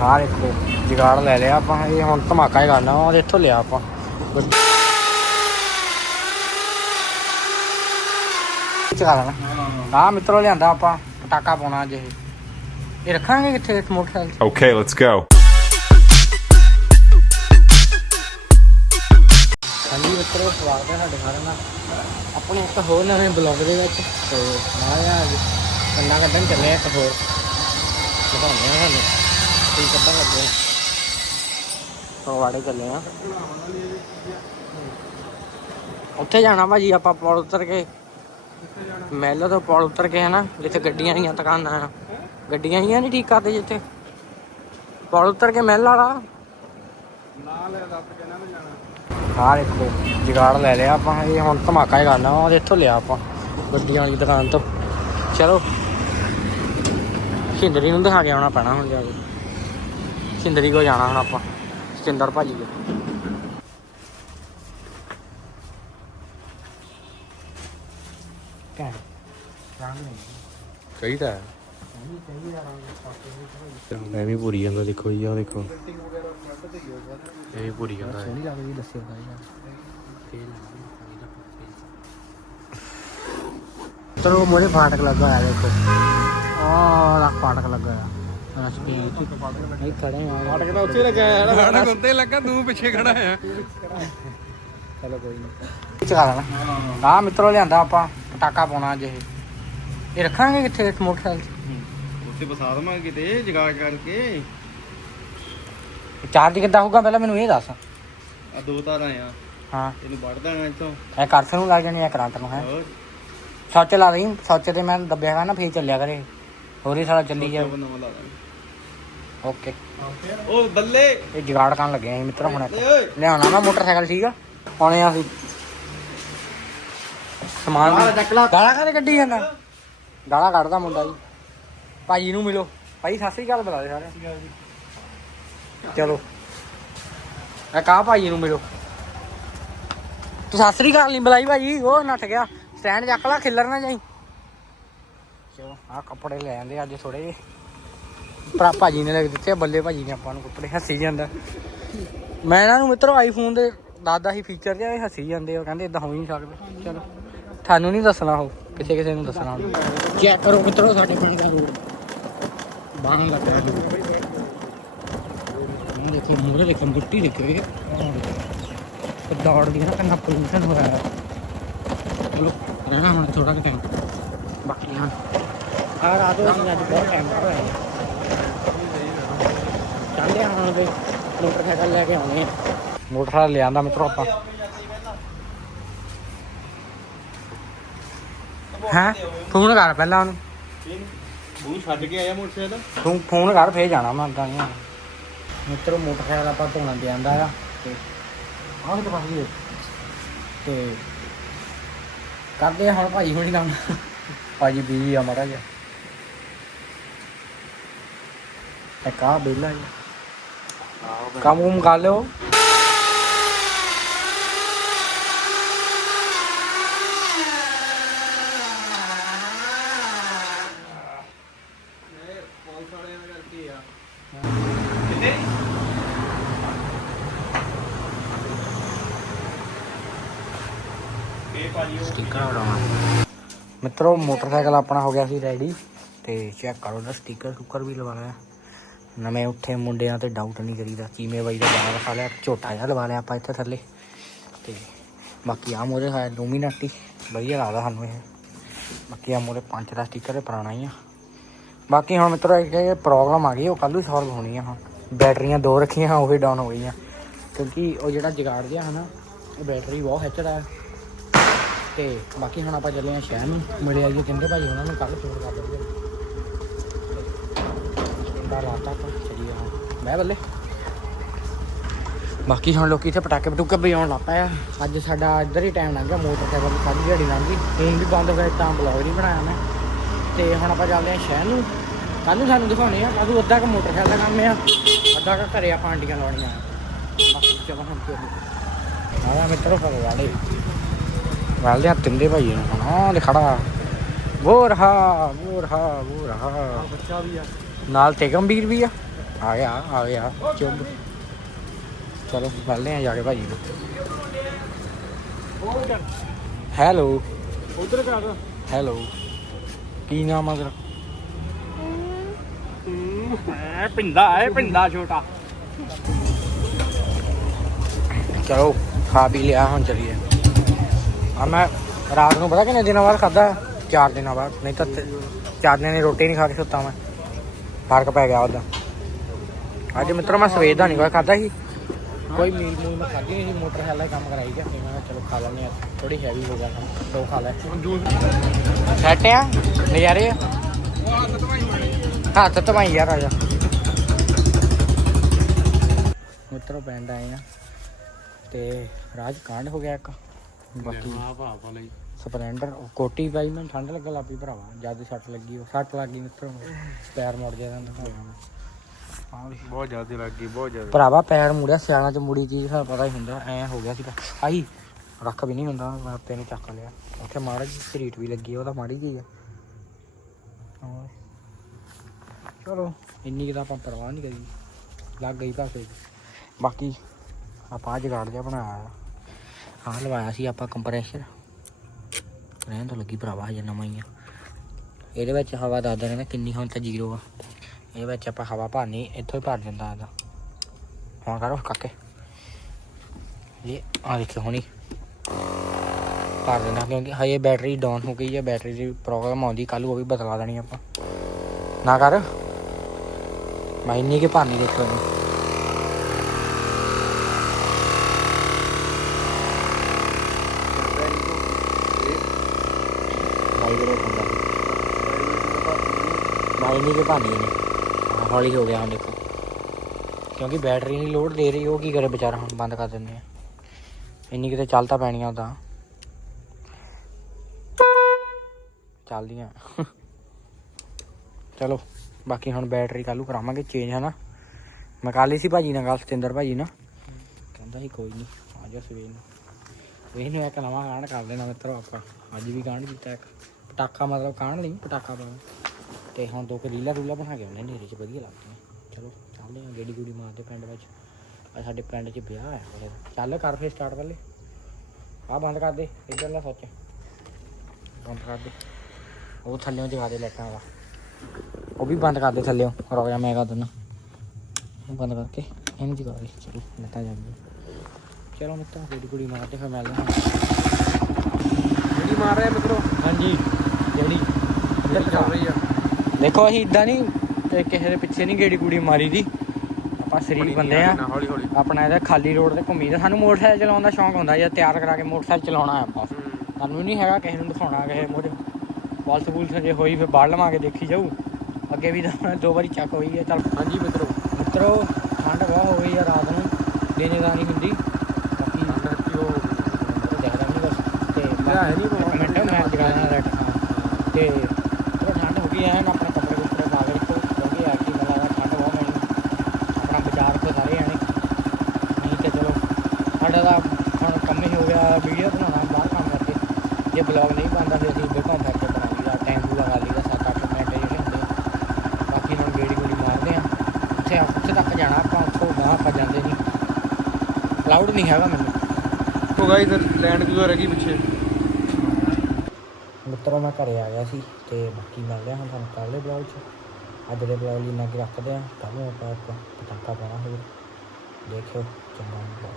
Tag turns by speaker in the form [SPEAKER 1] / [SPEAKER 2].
[SPEAKER 1] ਹਾਂ ਦੇਖੋ ਜਗਾੜ ਲੈ ਲਿਆ ਆਪਾਂ ਇਹ ਹੁਣ ਧਮਾਕਾ ਹੀ ਕਰਨਾ ਉਹ ਇੱਥੋਂ ਲਿਆ ਆਪਾਂ। ਲੈਣਾ। ਹਾਂ। ਮਿੱਤਰੋ ਲਿਆਂਦਾ ਆਪਾਂ ਪਟਾਕਾ ਪਾਉਣਾ ਅੱਜ ਇਹ। ਇਹ ਰੱਖਾਂਗੇ ਕਿੱਥੇ ਇਸ ਮੋਟਰਸਾਈਕਲ
[SPEAKER 2] Okay, let's go.
[SPEAKER 1] ਹਾਂਜੀ ਮਿੱਤਰੋ ਸਵਾਗਤ ਹੈ ਸਾਡੇ ਸਾਰਿਆਂ ਦਾ। ਆਪਣੇ ਇੱਕ ਹੋਰ ਨਵੇਂ ਬਲੌਗ ਦੇ ਵਿੱਚ। ਤੇ ਆ ਅੱਜ ਕੰਡਾ ਕੱਢਣ ਚੱਲੇ ਆ ਇੱਕ ਹੋਰ। ਦਿਖਾਉਂਦੇ ਆ ਤੁਹਾਨੂੰ। ਕੀ ਕੱਢਣ ਲੱਗੇ ਆ। ਪਵਾੜੇ ਚੱਲੇ ਆ। ਉੱਥੇ ਜਾਣਾ ਭਾਜੀ ਆਪਾਂ ਪੌੜ ਉਤਰ ਕੇ। ਮਹਿਲ ਤੋਂ ਪੌੜ ਉਤਰ ਕੇ ਹਨਾ ਜਿੱਥੇ ਗੱਡੀਆਂ ਦੀਆਂ ਦੁਕਾਨਾਂ ਆ। ਗੱਡੀਆਂ ਹੀ ਨਹੀਂ ਠੀਕ ਕਰਦੇ ਜਿੱਥੇ? ਪੌੜ ਉਤਰ ਕੇ ਮਹਿਲ ਵਾਲਾ। ਹਾਂ ਦੇਖੋ ਜਗਾੜ ਲੈ ਲਿਆ ਆਪਾਂ ਇਹ ਹੁਣ ਧਮਾਕਾ ਹੀ ਕਰਨਾ ਉਹ ਇੱਥੋਂ ਲਿਆ ਆਪਾਂ ਗੱਡੀਆਂ ਵਾਲੀ ਦੁਕਾਨ ਤੋਂ। ਚਲੋ। ਸਿੰਦਰੀ ਨੂੰ ਦਿਖਾ ਕੇ ਆਉਣਾ ਪੈਣਾ ਹੁਣ ਜਾ ਕੇ। ਸਿੰਦਰੀ ਕੋ ਜਾਣਾ ਹੁਣ ਆਪਾਂ। ਸਤਿੰਦਰ ਭਾਜੀ ਕੋਲ।
[SPEAKER 2] ਚਾਹੀਦਾ ਹੈ। ਮੈਂ ਵੀ ਪੂਰੀ ਜਾਂਦਾ ਦੇਖੋ ਜੀ ਆ ਦੇਖੋ। ਇਹ ਵੀ ਪੂਰੀ ਜਾਂਦਾ ਹੈ।
[SPEAKER 1] ਸੋਹਣੀ ਲੱਗਦੀ ਦੱਸਿਓ ਭਾਈ ਤਰੋ ਮੋਰੇ ਫਾਟਕ ਲੱਗਾ ਹੋਇਆ ਦੇਖੋ। ਆਹ ਲਾ ਫਾਟਕ ਲੱਗਾ ਹੋਇਆ। ਅਸਪੀ ਇਹ ਖੜੇ ਆ ਫਾਟਕ
[SPEAKER 3] ਤਾਂ ਉੱਥੇ ਲੱਗਾ ਹੈ। ਸਾਡਾ ਗੁੰਦੇ ਲੱਗਾ ਤੂੰ ਪਿੱਛੇ ਖੜਾ ਆ
[SPEAKER 1] ਚਲੋ ਕੋਈ ਨਹੀਂ ਚਗਾ ਲੈਣਾ। ਹਾਂ ਮਿੱਤਰੋ ਲਿਆਂਦਾ ਆਪਾਂ ਪਟਾਕਾ ਪਾਉਣਾ ਅੱਜ ਇਹ। ਇਹ ਰੱਖਾਂਗੇ ਕਿੱਥੇ ਇਸ ਮੋਟਰਸਾਈਕਲ
[SPEAKER 3] ਉੱਥੇ ਬਸਾ ਦਵਾਂਗੇ ਕਿਤੇ ਜਗਾ ਕਰਕੇ।
[SPEAKER 1] ਚਾਰਜ ਕਿੱਦਾਂ ਹੋਊਗਾ ਪਹਿਲਾਂ ਮੈਨੂੰ ਇਹ ਦੱਸ।
[SPEAKER 3] ਆ ਦੋ ਤਾਰਾਂ ਆ।
[SPEAKER 1] ਹਾਂ।
[SPEAKER 3] ਇਹਨੂੰ ਵੱਢ ਦਾਂਗਾ ਇੱਥੋਂ।
[SPEAKER 1] ਇਹ ਕਰਸ ਨੂੰ ਲੱਗ ਜਾਣੀ ਹੈ ਕਰੰਟ ਨੂੰ ਹੈ। ਸੱਚ ਲਾ ਲਈ ਸੱਚ ਤੇ ਮੈਂ ਦੱਬਿਆ ਨਾ ਫੇਰ ਚੱਲਿਆ ਕਰੇ। ਹੋਰ ਹੀ ਸਾਲਾ ਚੱਲੀ ਜਾ
[SPEAKER 3] ਉਹ ਨਵਾਂ ਲਾ ਦਾਂਗੇ
[SPEAKER 1] ਓਕੇ।
[SPEAKER 3] ਉਹ ਬੱਲੇ।
[SPEAKER 1] ਇਹ ਜਗਾੜ ਕਰਨ ਲੱਗੇ ਅਸੀਂ ਮਿੱਤਰ ਹੁਣ ਇੱਕ।
[SPEAKER 3] ਏ ਓਏ।
[SPEAKER 1] ਲਿਆਉਣਾ ਨਾ ਮੋਟਰਸਾਈਕਲ ਠੀਕ ਆ? ਆਉਣੇ ਆ ਅਸੀਂ। ਸਮਾਨ
[SPEAKER 3] ਗਾਲਾਂ ਲਾ।
[SPEAKER 1] ਗਾਲਾਂ ਕਾਹਦੇ ਕੱਢੀ ਜਾਂਦਾ? ਗਾਲਾਂ ਕੱਢਦਾ ਮੁੰਡਾ ਜੀ। ਭਾਜੀ ਨੂੰ ਮਿਲੋ। ਭਾਈ ਸਤਿ ਸ੍ਰੀ ਅਕਾਲ ਬੁਲਾ ਦੇ ਸਾਰੇ ਚਲੋ। ਇਹ ਕਾ ਭਾਜੀ ਨੂੰ ਮਿਲੋ। ਤੂੰ ਸਤਿ ਸ੍ਰੀ ਅਕਾਲ ਨਹੀਂ ਬੁਲਾਈ ਭਾਜੀ ਉਹ ਨੱਠ ਗਿਆ। ਸਟੈਂਡ ਚੱਕ ਲਾ ਖਿੱਲਰ ਨਾ ਜਾਈ। ਚਲੋ ਆ ਕੱਪੜੇ ਲੈ ਆਂਦੇ ਅੱਜ ਥੋੜੇ ਜਿਹੇ। ਭਰਾ ਭਾਜੀ ਨੇ ਲੈ ਦਿੱਤੇ ਆ, ਬੱਲੇ ਭਾਜੀ ਨੇ ਆਪਾਂ ਨੂੰ ਕੱਪੜੇ ਹੱਸੀ ਜਾਂਦਾ। ਮੈਂ ਇਹਨਾਂ ਨੂੰ ਮਿੱਤਰੋ ਆਈਫੋਨ ਦੇ ਦਾਦਾ ਹੀ ਫੀਚਰ ਜਿਹਾ ਇਹ ਹੱਸੀ ਜਾਂਦੇ ਉਹ ਕਹਿੰਦੇ ਇਦਾਂ ਹੋ ਹੀ ਨਹੀਂ ਸਕਦਾ ਚਲੋ ਤੁਹਾਨੂੰ ਨਹੀਂ ਦੱਸਣਾ ਉਹ ਕਿਸੇ ਕਿਸੇ ਨੂੰ ਦੱਸਣਾ ਚੈੱਕ ਕਰੋ ਮਿੱਤਰੋ ਸਾਡੇ ਪਿੰਡ ਦਾ ਰੋਡ। ਬਾਹਰ ਲੱਗ ਰਿਹਾ ਰੋਡ। ਦੇਖੋ ਮੂਰੇ ਦੇਖੋ ਮਿੱਟੀ ਦੇਖੋ ਇਹ। ਤੇ ਦੌੜ ਦੀ ਨਾ ਕੰਨਾ ਪੋਲੂਸ਼ਨ ਹੋਇਆ ਹੈ ਚਲੋ ਰਹਿਣਾ ਹੁਣ ਥੋੜਾ ਕਿ ਟਾਈਮ ਬਾਕੀ ਹਾਂ ਆ ਰਾਤ ਨੂੰ ਅਸੀਂ ਅੱਜ ਬਹੁਤ ਟਾਈਮ ਕਰ ਰਹੇ ਹਾਂ ਚਾਹੁੰਦੇ ਹਾਂ ਹੁਣ ਵੀ ਮੋਟਰਸਾਈਕਲ ਲੈ ਕੇ ਆਉਣੇ ਆ ਮੋਟਰਸਾਈਕਲ ਲਿਆਂਦਾ ਮਿੱਤਰੋ ਆਪਾਂ। ਹਾਂ? ਫੋਨ ਕਰ ਪਹਿਲਾਂ ਉਹਨੂੰ।
[SPEAKER 3] ਉਹ ਛੱਡ ਕੇ ਆਇਆ ਮੋਟਰਸਾਈਕਲ?
[SPEAKER 1] ਤੂੰ ਫੋਨ ਕਰ ਫੇਰ ਜਾਣਾ ਮੈਂ ਅੱਗਾ ਨਹੀਂ ਮਿੱਤਰੋ ਮੋਟਰਸਾਈਕਲ ਆਪਾਂ ਧੋਣਾ ਦੇ ਆਂਦਾ ਆ। ਤੇ ਆਹ ਕਿਤੇ ਪਾਸ ਗਏ। ਤੇ ਕਰਦੇ ਆ ਹੁਣ ਭਾਈ ਹੁਣੀ ਕੰਮ। ਭਾਜੀ ਬੀਜੀ ਆ ਮਾੜਾ ਜਿਹਾ। ਇੱਕ ਆ ਬੇਲਾ ਜੀ ਕੰਮ ਕੁਮ ਕਰ ਲਿਓ। ਸਟicker ਮਿੱਤਰੋ ਮੋਟਰਸਾਈਕਲ ਆਪਣਾ ਹੋ ਗਿਆ ਸੀ ਰੈਡੀ ਤੇ ਚੈੱਕ ਕਰੋ ਨਾ ਸਟicker ਸੁੱਕਰ ਵੀ ਲਵਾ ਲਿਆ ਨਵੇਂ ਉੱਠੇ ਮੁੰਡਿਆਂ ਤੇ ਡਾਊਟ ਨਹੀਂ ਕਰੀਦਾ ਚੀਮੇ ਬਾਈ ਦਾ ਗਾਣਾ ਰਖਾ ਲਿਆ, ਝੋਟਾ ਜਿਹਾ ਲਵਾ ਲਿਆ ਆਪਾਂ ਇੱਥੇ ਥੱਲੇ। ਤੇ ਬਾਕੀ ਆ ਮੋਰੇ ਹੈ ਲੂਮੀਨਾਟੀ ਵਧੀਆ ਲੱਗਦਾ ਸਾਨੂੰ ਇਹ। ਬਾਕੀ ਆ ਮੋਰੇ ਪੰਜ ਦਾ ਸਟicker ਹੈ ਪੁਰਾਣਾ ਹੀ ਆ। ਬਾਕੀ ਹੁਣ ਮਿੱਤਰੋ ਇਹ ਪ੍ਰੋਬਲਮ ਆ ਗਈ ਉਹ ਕੱਲ ਨੂੰ ਸੋਲਵ ਹੋਣੀ ਆ ਹੁਣ। ਬੈਟਰੀਆਂ ਦੋ ਰੱਖੀਆਂ, ਉਹ ਵੀ ਡਾਊਨ ਹੋ ਗਈਆਂ। ਕਿਉਂਕਿ ਉਹ ਜਿਹੜਾ ਜਗਾੜ ਜਿਹਾ ਹਨਾ ਇਹ ਬੈਟਰੀ ਬਹੁਤ ਖਿੱਚਦਾ ਹੈ। ਤੇ ਬਾਕੀ ਹੁਣ ਆਪਾਂ ਚੱਲੇ ਆ ਸ਼ਹਿਰ ਨੂੰ। ਮਿਲੇ ਆਈਏ ਕਹਿੰਦੇ ਭਾਜੀ ਉਹਨਾਂ ਨੂੰ ਕੱਲ ਫੋਨ ਕਰ ਦਿੰਦੇ ਦਾ ਰਾਤਾ ਤਾਂ ਚਲੀ ਆ ਮੈਂ ਬੱਲੇ। ਬਾਕੀ ਹੁਣ ਲੋਕੀ ਇੱਥੇ ਪਟਾਕੇ ਪਟੂਕੇ ਵਜਾਉਣ ਲੱਗ ਪਏ ਆ। ਅੱਜ ਸਾਡਾ ਇੱਧਰ ਹੀ ਟਾਈਮ ਲੰਘ ਗਿਆ, ਮੋਟਰਸਾਈਕਲ ਦੀ ਸਾਰੀ ਦਿਹਾੜੀ ਲੰਘ ਗਈ। ਫੋਨ ਵੀ ਬੰਦ ਹੋ ਗਿਆ ਤਾਂ ਬਲੌਗ ਨਹੀਂ ਬਣਾਇਆ ਮੈਂ। ਤੇ ਹੁਣ ਆਪਾਂ ਚੱਲਦੇ ਆ ਸ਼ਹਿਰ ਨੂੰ। ਕੱਲ ਨੂੰ ਸਾਨੂੰ ਦਿਖਾਉਣੇ ਆ ਕੱਲ ਅੱਧਾ ਕ ਮੋਟਰਸਾਈਕਲ ਦਾ ਕੰਮ ਆ। ਅੱਧਾ ਕ ਘਰੇ ਆਪਾਂ ਆਂਟੀਆਂ ਲਾਉਣੀਆਂ। ਬਾਕੀ ਚਲੋ ਹੁਣ ਚੱਲੋ ਆਇਆ ਮਿੱਤਰੋ, ਫਿਰ ਵਾਲੇ ਵਾਲੇ ਹੱਥ ਤਿੰਦੇ ਭਾਈ ਨੂੰ ਹਾਂ ਦੇ ਖੜਾ। ਉਹ ਰਹਾ ਉਹ ਰਹਾ ਉਹ ਰਹਾ
[SPEAKER 3] ਬੱਚਾ ਵੀ ਆ।
[SPEAKER 1] ਨਾਲ ਤੇ ਗੰਭੀਰ ਵੀ ਆ। ਆ ਗਿਆ ਆ ਗਿਆ ਚੁੱਪ। ਚਲੋ ਮਿਲਦੇ ਆ ਜਾ ਕੇ ਭਾਜੀ ਨੂੰ। ਹੈਲੋ।
[SPEAKER 3] ਉਧਰ ਕਰ
[SPEAKER 1] ਹੈਲੋ। ਕੀ ਨਾਮ ਆ ਤੇਰਾ?
[SPEAKER 3] ਐ ਪਿੰਦਾ ਐ ਪਿੰਦਾ ਛੋਟਾ।
[SPEAKER 1] ਚਲੋ ਖਾ ਪੀ ਲਿਆ ਹੁਣ ਚਲੀਏ। ਆ ਮੈਂ ਰਾਤ ਨੂੰ ਪਤਾ ਕਿੰਨੇ ਦਿਨਾਂ ਬਾਅਦ ਖਾਦਾ ਚਾਰ ਦਿਨਾਂ ਬਾਅਦ ਨਹੀਂ ਤਾਂ ਤੇ- ਚਾਰ ਦਿਨਾਂ ਦੀ ਰੋਟੀ ਨਹੀਂ ਖਾ ਕੇ ਸੁੱਤਾ ਮੈਂ। ਫ਼ਰਕ ਪੈ ਗਿਆ ਉਹਦਾ। ਅੱਜ ਮਿੱਤਰ ਮੈਂ ਸਵੇਰ ਦਾ ਨਹੀਂ ਕੋਈ ਖਾਦਾ ਸੀ। ਕੋਈ ਮੀਲ ਮੂਲ ਮੈਂ ਖਾਧੀ ਨਹੀਂ ਸੀ ਮੋਟਰ ਹੈਲਾ ਕੰਮ ਕਰਾਈ ਗਿਆ। ਤੇ ਮੈਂ ਚਲੋ ਖਾ ਲੈਂਦੇ ਆ ਥੋੜੀ ਹੈਵੀ ਹੋ ਗਿਆ ਕੰਮ ਦੋ ਖਾ ਲੈ। ਸੈਟ ਆ? ਨਜ਼ਾਰੇ ਆ? ਹੱਥ ਧਵਾਈ ਯਾਰ ਆ ਜਾ। ਮਿੱਤਰੋ ਪਿੰਡ ਆਏ ਆ ਤੇ ਰਾਜ ਕਾਂਡ ਹੋ ਗਿਆ ਇੱਕ। ਬਾਕੀ
[SPEAKER 3] ਆ ਭਾਪਾ ਲਈ
[SPEAKER 1] ਸਪਲੈਂਡਰ ਕੋਟੀ ਪਾਈ ਮੈਨੂੰ ਠੰਡ ਲੱਗਣ ਲੱਗ ਪਈ ਭਰਾਵਾ। ਜਦ ਸੱਟ ਲੱਗੀ ਉਹ ਸੱਟ ਲੱਗ ਗਈ ਮਿੱਤਰੋ ਪੈਰ ਮੁੜ ਗਿਆ ਤਾਂ ਹੋ ਵੀ।
[SPEAKER 3] ਬਹੁਤ ਜ਼ਿਆਦਾ ਲੱਗ ਗਈ ਬਹੁਤ ਜ਼ਿਆਦਾ।
[SPEAKER 1] ਭਰਾਵਾ ਪੈਰ ਮੁੜਿਆ ਸਿਆਲਾਂ ਚ ਮੁੜੀ ਚੀਜ਼ ਦਾ ਪਤਾ ਹੀ ਹੁੰਦਾ ਐ ਹੋ ਗਿਆ ਸੀਗਾ। ਆਈ ਰੱਖ ਵੀ ਨਹੀਂ ਹੁੰਦਾ ਮੈਂ ਆਪੇ ਨੂੰ ਚੱਕ ਲਿਆ। ਉੱਥੇ ਮਾੜਾ ਜੀ ਸਰੀਟ ਵੀ ਲੱਗੀ ਆ, ਉਹ ਤਾਂ ਮਾੜੀ ਜੀ ਆ। ਚਲੋ ਇੰਨੀ ਕੁ ਤਾਂ ਆਪਾਂ ਪਰਵਾਹ ਨਹੀਂ ਕਰੀ। ਲੱਗ ਗਈ ਭਾਵੇਂ। ਬਾਕੀ ਆਪਾਂ ਜਗਾੜ ਜਿਹਾ ਬਣਾਇਆ ਹਾਂ ਲਵਾਇਆ ਸੀ ਆਪਾਂ ਕੰਪਰੈਸ਼ਰ। ਰਹਿਣ ਤੋਂ ਲੱਗੀ ਭਰਾਵਾ, ਹਜੇ ਨਵਾਂ ਹੀ ਆ। ਇਹਦੇ ਵਿੱਚ ਹਵਾ ਦੱਸਦਾ ਰਹਿੰਦਾ ਕਿੰਨੀ ਹੁਣ ਤਾਂ ਜ਼ੀਰੋ ਆ। ਇਹਦੇ ਵਿੱਚ ਆਪਾਂ ਹਵਾ ਭਰਨੀ, ਇੱਥੋਂ ਹੀ ਭਰ ਜਾਂਦਾ ਇਹਦਾ। ਹੁਣ ਕਰੋ ਕਾਕੇ। ਇਹ ਆ ਦੇਖੋ ਹੁਣੀ। ਭਰ ਦੇਣਾ ਕਿਉਂਕਿ ਹਜੇ ਬੈਟਰੀ ਡਾਊਨ ਹੋ ਗਈ ਹੈ ਬੈਟਰੀ ਦੀ ਪ੍ਰੋਬਲਮ ਆਉਂਦੀ ਕੱਲ ਉਹ ਵੀ ਬਦਲਾ ਦੇਣੀ ਆਪਾਂ। ਨਾ ਕਰ। ਮੈਂ ਇੰਨੀ ਕੇ ਭਰਨੀ ਦੇਖੋ ਇਹਨੂੰ। ਬਾਈ ਹੁੰਦਾ ਬਾਈ ਨਹੀਂ ਕੇ ਭਰਨੀ ਇਹਨੇ ਹਾਂ, ਹੌਲੀ ਹੋ ਗਿਆ ਹੁਣ ਦੇਖੋ। ਕਿਉਂਕਿ ਬੈਟਰੀ ਨਹੀਂ ਲੋਡ ਦੇ ਰਹੀ ਉਹ ਕੀ ਕਰੇ ਵਿਚਾਰਾ ਹੁਣ ਬੰਦ ਕਰ ਦਿੰਦੇ ਆ। ਇੰਨੀ ਕਿਤੇ ਚੱਲ ਤਾਂ ਪੈਣੀਆਂ ਉਹਦਾ ਚੱਲਦੀਆਂ। ਚਲੋ ਬਾਕੀ ਹੁਣ ਬੈਟਰੀ ਕੱਲੂ ਕਰਾਵਾਂਗੇ ਚੇਂਜ ਹਨਾ? ਮੈਂ ਕੱਲ੍ਹ ਸੀ ਭਾਜੀ ਨਾਲ ਗੱਲ ਸਤਿੰਦਰ ਭਾਜੀ ਨਾਲ। ਕਹਿੰਦਾ ਸੀ ਕੋਈ ਨਹੀਂ ਆ ਜਾ ਸਵੇਰ ਨੂੰ। ਇਹ ਨੂੰ ਇੱਕ ਨਵਾਂ ਕਾਂਡ ਕਰ ਦੇਣਾ ਮਿੱਤਰੋ ਆਪਾਂ। ਅੱਜ ਵੀ ਕਾਂਡ ਕੀਤਾ ਇੱਕ। ਪਟਾਕਾ ਮਤਲਬ ਕਾਂਡ ਲਈ, ਪਟਾਕਾ ਪਾਉਣਾ ਤੇ ਹੁਣ ਦੋ ਕੁ ਰੀਲਾ ਰੂਲਾ ਬਣਾ ਕੇ ਆਉਣੇ ਨੇਰੇ 'ਚ ਵਧੀਆ ਲੱਗਦੀਆਂ ਚਲੋ, ਚੱਲਦੇ ਆ, ਗੇੜੀ ਗੂੜੀ ਮਾਰਦੇ ਪਿੰਡ ਵਿੱਚ। ਅੱਜ ਸਾਡੇ ਪਿੰਡ 'ਚ ਵਿਆਹ ਹੈ ਚੱਲ ਕਰ ਫੇਰ ਸਟਾਰਟ ਪਹਿਲੇ। ਆ ਬੰਦ ਕਰ ਦੇ ਇੱਧਰਲਾ ਸੱਚ। ਬੰਦ ਕਰ ਦੇ। ਉਹ ਥੱਲੇੋਂ ਜਗਾ ਦੇ ਲਾਈਟਾਂ ਦਾ ਉਹ ਵੀ ਬੰਦ ਕਰ ਦੇ ਥੱਲੇੋਂ ਰੁਕ ਜਾ, ਮੈਂ ਕਰ ਦਿੰਦਾ। ਬੰਦ ਕਰਕੇ, ਇਹਨੂੰ ਜਗਾ ਦੇ। ਚਲੋ ਲੱਟਾਂ ਜਾਂਦੀ ਚਲੋ ਮਿੱਤਰ, ਗੇੜੀ ਗੂੜੀ ਮਾਰਦੇ ਫਿਰ ਮਿਲਦੇ ਹਾਂ
[SPEAKER 3] ਜਿਹੜੀ ਮਾਰ ਰਿਹਾ ਮਿੱਤਰੋ?
[SPEAKER 1] ਹਾਂਜੀ। ਜਿਹੜੀ
[SPEAKER 3] ਜਿਹੜੀ ਚੱਲ ਰਹੀ ਆ।
[SPEAKER 1] ਦੇਖੋ ਅਸੀਂ ਇਦਾਂ ਨਹੀਂ ਕਿ ਕਿਸੇ ਦੇ ਪਿੱਛੇ ਨਹੀਂ ਗੇੜੀ ਗੂੜੀ ਮਾਰੀ ਦੀ। ਆਪਾਂ ਸ਼ਰੀਫ ਬੰਦੇ ਆ।
[SPEAKER 3] ਹੌਲੀ ਹੌਲੀ
[SPEAKER 1] ਆਪਣਾ ਇਹਦਾ ਖਾਲੀ ਰੋਡ ਤੇ ਘੁੰਮੀ ਦਾ। ਸਾਨੂੰ ਮੋਟਰਸਾਈਕਲ ਚਲਾਉਣ ਦਾ ਸ਼ੌਂਕ ਹੁੰਦਾ ਜਾਂ ਤਿਆਰ ਕਰਾ ਕੇ ਮੋਟਰਸਾਈਕਲ ਚਲਾਉਣਾ ਆ ਬਸ ਸਾਨੂੰ ਨਹੀਂ ਹੈਗਾ ਕਿਸੇ ਨੂੰ ਦਿਖਾਉਣਾ ਕਿਸੇ ਮੋਰੇ ਪੁਲਿਸ ਪੁਲਿਸ ਜੇ ਹੋਈ ਫਿਰ ਬਾੜ ਲਵਾਂਗੇ ਦੇਖੀ ਜਾਊ। ਅੱਗੇ ਵੀ ਤਾਂ ਦੋ ਵਾਰੀ ਚੱਕ ਹੋਈ ਹੈ ਚੱਲ।
[SPEAKER 3] ਹਾਂਜੀ ਮਿੱਤਰੋ।
[SPEAKER 1] ਮਿੱਤਰੋ ਠੰਡ ਬਹੁਤ ਹੋ ਗਈ ਆ ਰਾਤ ਨੂੰ। ਦਿਨੇ ਦਾ ਨਹੀਂ ਹੁੰਦੀ। ਬਾਕੀ
[SPEAKER 3] ਉਹ
[SPEAKER 1] ਦੇਖਦਾ ਨਹੀਂ ਬਸ। ਤੇ
[SPEAKER 3] ਹੈ ਨੀ
[SPEAKER 1] ਇੱਕ ਮਿੰਟ ਮੈਂ ਜਗਾਣਾ ਰੈਡ ਤੇ ਥੋੜਾ ਠੰਡ ਹੋ ਗਈ ਐ ਆਪਣੇ ਕੱਪੜੇ ਕੁੱਪੜੇ ਪਾ ਕੇ ਰੱਖੋ ਕਿਉਂਕਿ ਆ ਕੀ ਮਤਲਬ ਠੰਡ ਬਹੁਤ ਪੈਣੀ ਆਪਣਾ ਬਾਜ਼ਾਰ ਤੇ ਸਾਰੇ ਆਣੇ ਨਹੀਂ ਤੇ ਚਲੋ, ਸਾਡਾ ਦਾ ਹੁਣ ਕੰਮ ਹੀ ਹੋ ਗਿਆ ਵੀਡੀਓ ਬਣਾਉਣਾ, ਬਾਹਰ ਕੰਮ ਕਰਕੇ। ਜੇ ਬਲੌਗ ਨਹੀਂ ਬਣਦਾ ਫਿਰ ਅਸੀਂ ਇੱਧਰ ਘੁੰਮ ਫਿਰ ਕੇ ਬਣਾ ਲਈਦਾ ਟਾਈਮ ਵੀ ਲਗਾ ਲਈਦਾ 7-8 ਮਿੰਟ ਜਿਹੜੇ ਹੁੰਦੇ ਆ। ਬਾਕੀ ਹੁਣ ਗੇੜੀ ਗੂੜੀ ਮਾਰਦੇ ਆ। ਉੱਥੇ ਉੱਥੇ ਤੱਕ ਜਾਣਾ, ਆਪਾਂ ਉੱਥੋਂ ਗਾਂ ਆਪਾਂ ਜਾਂਦੇ ਨਹੀਂ। ਕਲਾਊਡ ਨਹੀਂ ਹੈਗਾ ਮੈਨੂੰ।
[SPEAKER 3] ਤੋਂ ਗਾਈ ਇਧਰ ਲੈਂਡ ਕਿਉਂ ਰਹਿ ਗਈ ਪਿੱਛੇ?
[SPEAKER 1] ਮਿੱਤਰੋ ਮੈਂ ਘਰੇ ਆ ਗਿਆ ਸੀ ਤੇ ਬਾਕੀ ਮਿਲਦੇ ਹਾਂ ਹੁਣ ਤੁਹਾਨੂੰ ਕੱਲ੍ਹ ਦੇ ਬਲੌਗ 'ਚ। ਅੱਜ ਦੇ ਬਲੌਗ ਲਈ ਇੰਨਾ ਕੀ ਰੱਖਦੇ ਹਾਂ। ਕੱਲ੍ਹ ਨੂੰ ਆਪਾਂ ਇੱਕ ਪਟਾਕਾ ਪਾਉਣਾ ਹੋਰ ਦੇਖਿਓ, ਚੰਗਾ ਬਲੌਗ